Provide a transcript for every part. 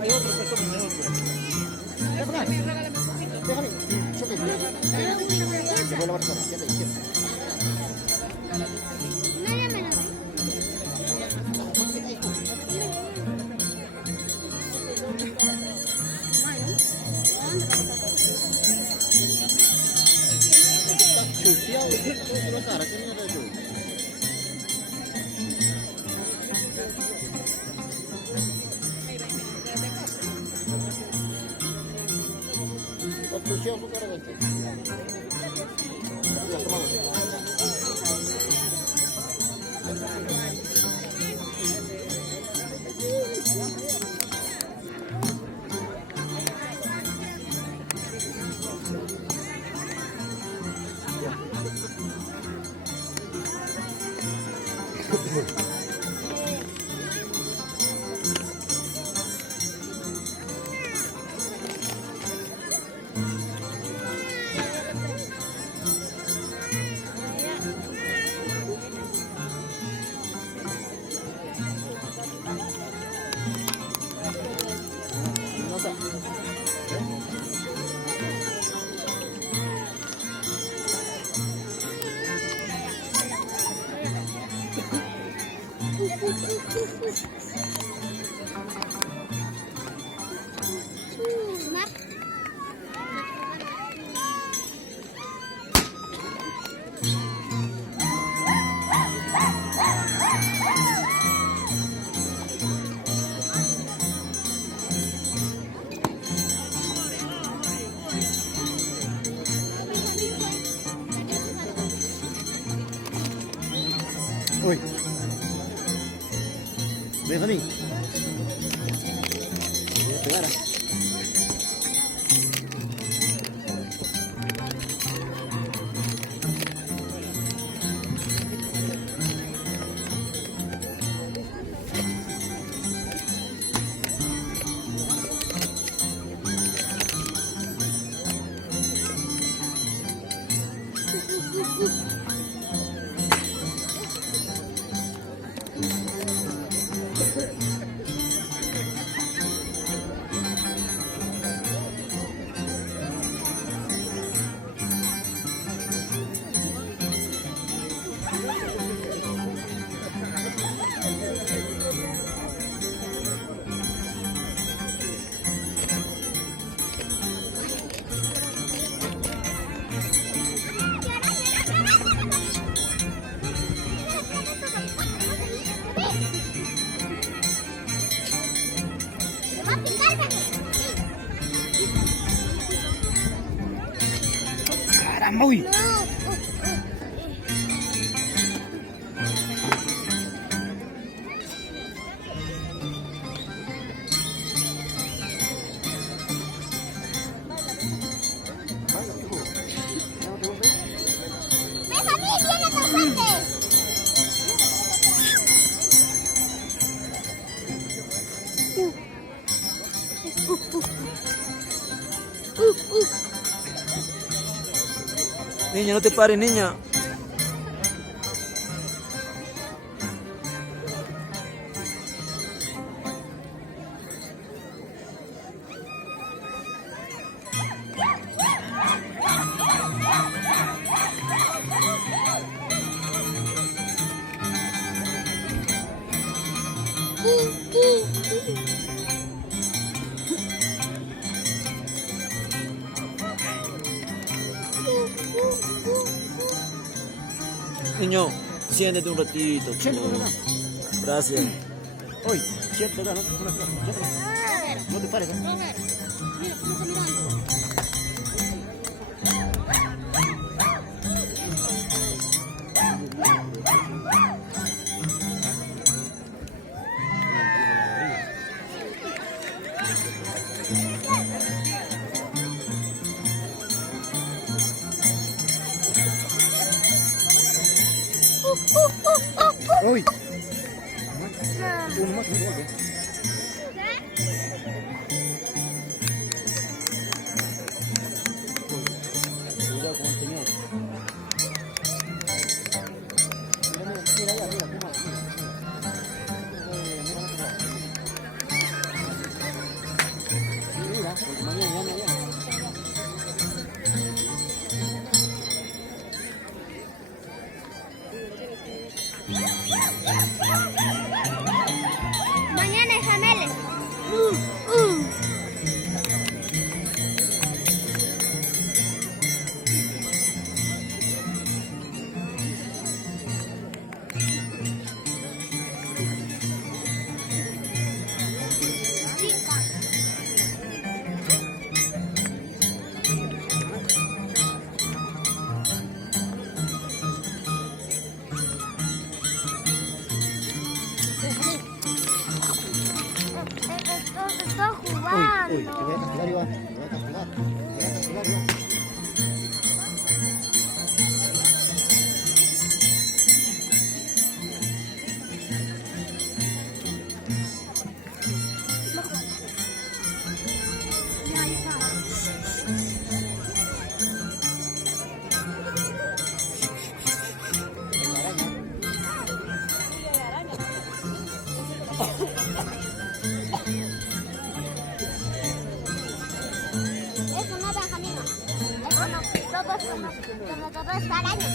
Hay otro, hay otro. Déjame, siéntate. Se fue la barra, siéntate, siéntate. Obstrucción su cara de este. Ya, tomamos. Uy. Ven a mí. Voy a pegar. Caramba, uy. Niña, no te pares, niña. Niño, siéntate un ratito. Siéntate acá. Gracias. Uy, siéntate acá, no te pares. Uy. Un más, un golpe. Cuidado con el señor. Mira allá, mira, mira. Uy, te voy a castigar, Iván. Te voy a castigar. Te voy a castigar, Iván. Es una baja amiga. Es como lobos como todos arañas.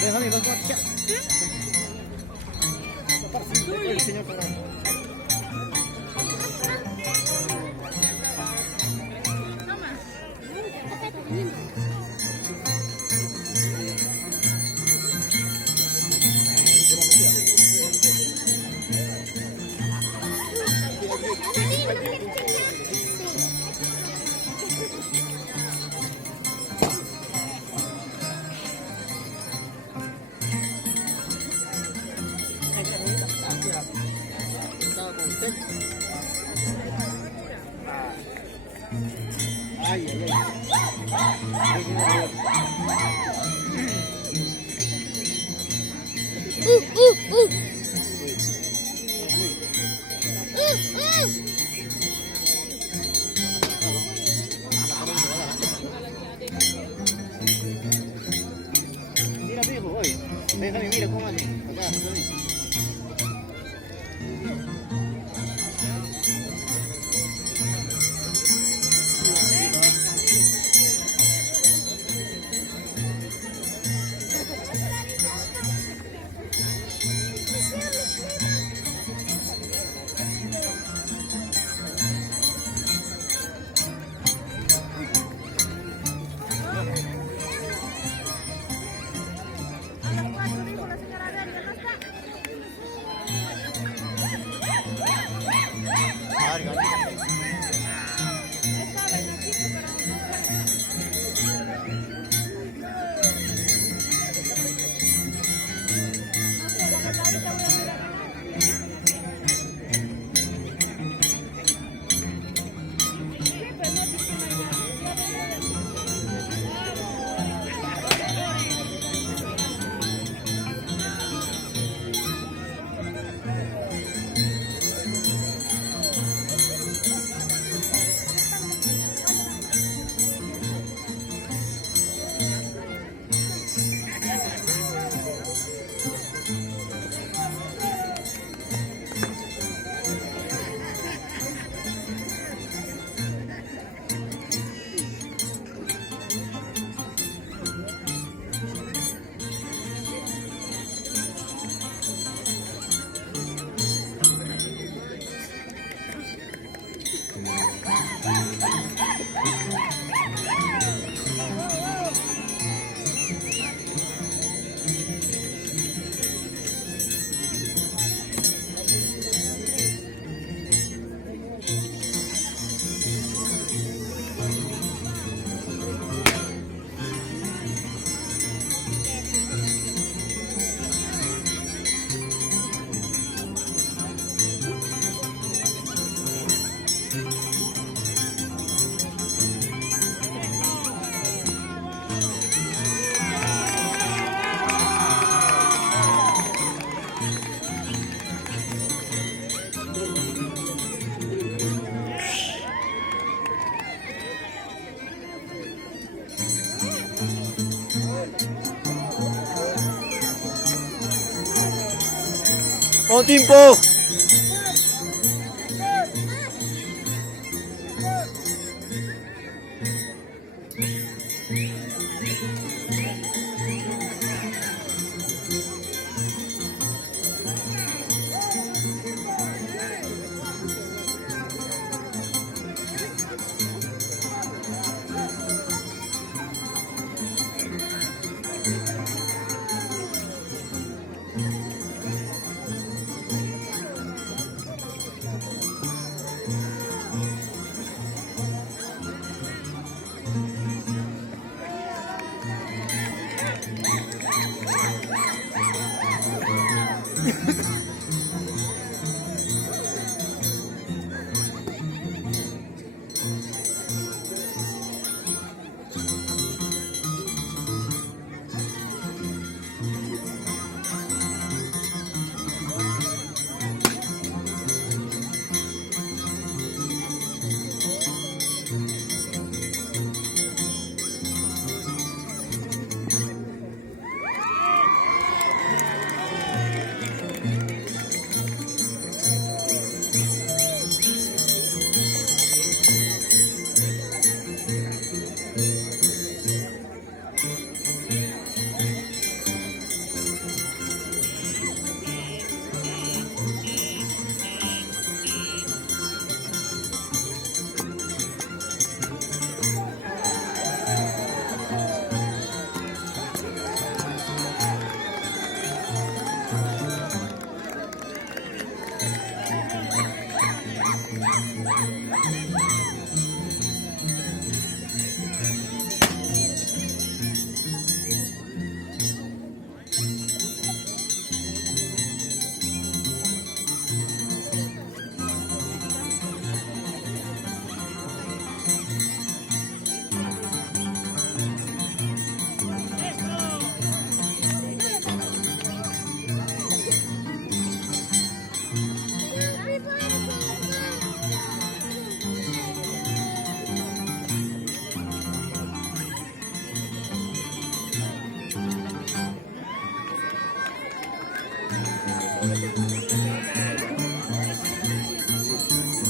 Déjame, vas a echar. El señor para. Ay, ay, mira, primo, voy. Déjame, mira cómo ande. Acá, déjame. ¡Oh, tiempo!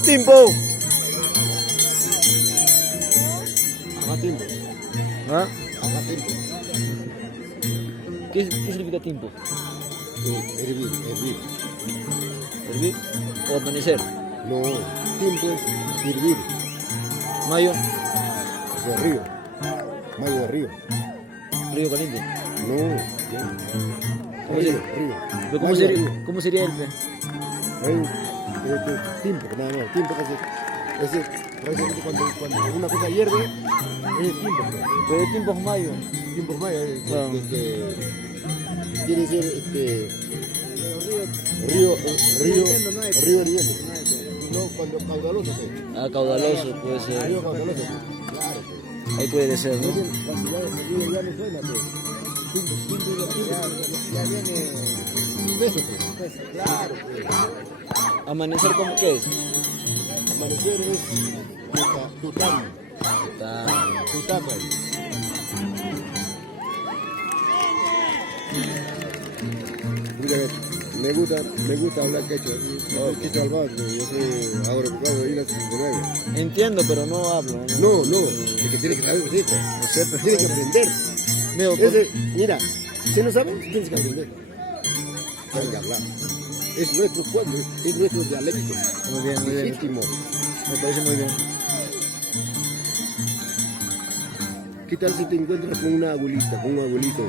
¡Tiempo! Haga tiempo. ¿Ah? Haga tiempo. ¿Qué significa tiempo? Hervir, hervir. ¿Hervir o amanecer? No, tiempo es hervir. Mayo, De río. Mayo de río. río caliente. No, ¿Cómo río, sería? río. Pero Mayo de río. ¿cómo sería el pe? Tiempo, nada más. Tiempo que ese, prácticamente cuando una cosa hierve, es el tiempo. Pues. Pero el tiempo es mayo. Tiempo maya, Claro. quiere ser río hirviendo. No, cuando caudaloso, pues. Ah, caudaloso puede ser. Río caudaloso, pues. Claro, pues. Ahí puede ser, No ¿no? tiene cantidad de río ya no suena, pues. Ya viene un peso, pues. Claro, pues. Amanecer, ¿cómo qué es? Amanecer es tután, Está- tutapa. Mira, me gusta hablar quechua. Yo soy quechua albado, yo soy agropecuario de Isla 69. Entiendo, pero no hablo. No, es que tiene que saber rico. No sé, pero... Tiene que aprender. Veo, Mira, si no sabes, tienes que aprender. Tienes que hablar. Es nuestro pueblo, es nuestro dialecto. Muy bien, muy bien. Legítimo. Me parece muy bien. ¿Qué tal si te encuentras con una abuelita, con un abuelito?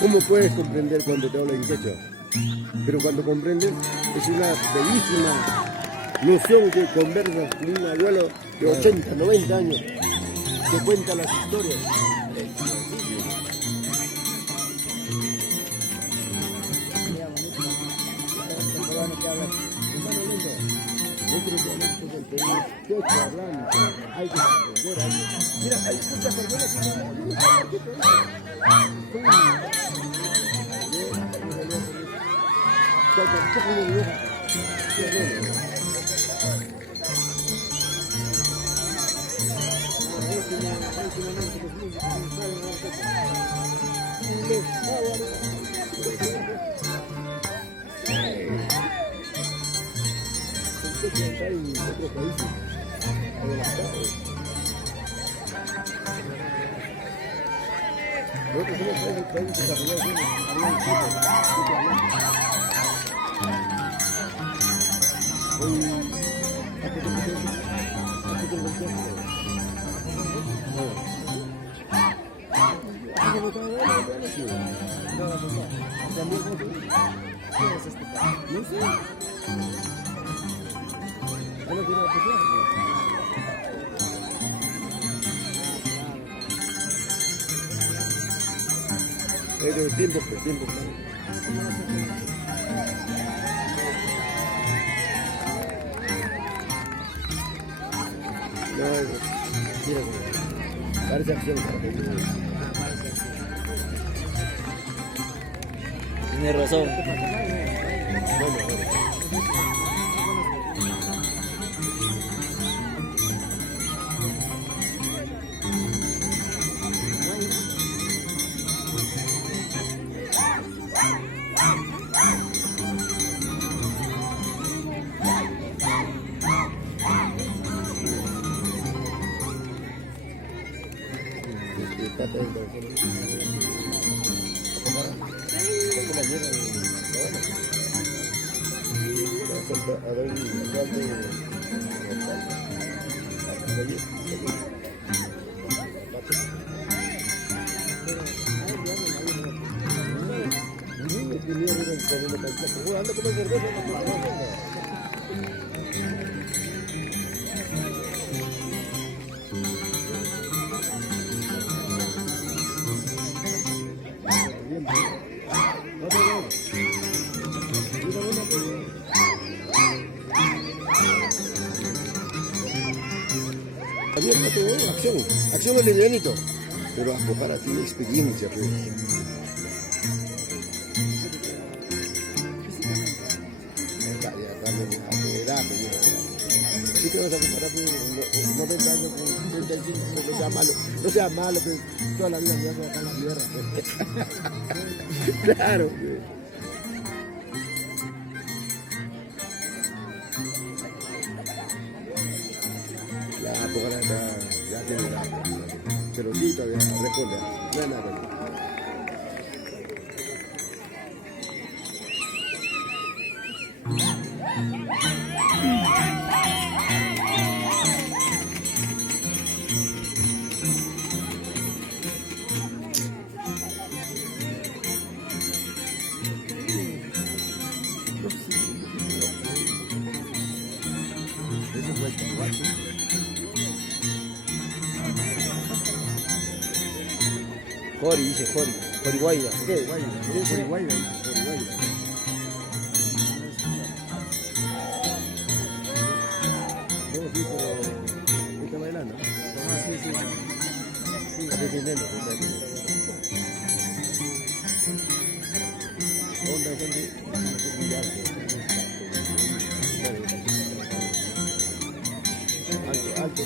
¿Cómo puedes comprender cuando te habla en quechua? Pero cuando comprendes, es una bellísima noción que conversas con un abuelo de 80, 90 años, que cuenta las historias. Hay que aprender. Mira, hay muchas personas que no en otros países adelantados. Nosotros somos países desarrollados, no sé. El tiempo, el tiempo. No, mira, parece acción. Tiene razón. Bueno. Acción es livianito, pero a Bojara tiene experiencia, pues. Si te vas a comparar con 90 años con 35, no sea malo, pues toda la vida me vas a bajar la tierra. Claro, pues. Ojalá ya tiene la... Pero sí, todavía responde. No hay nada. Jori, dice Jori. Jori Guaida. ¿Qué? Uruguay. No, sí, pero está bailando. Ah, sí. Sí, está entendiendo. Onda, alto.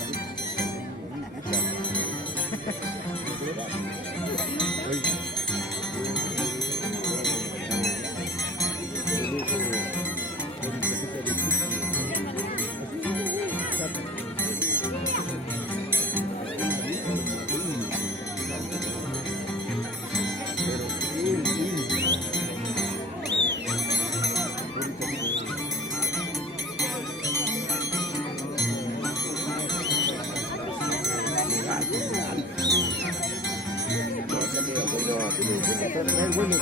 Bueno,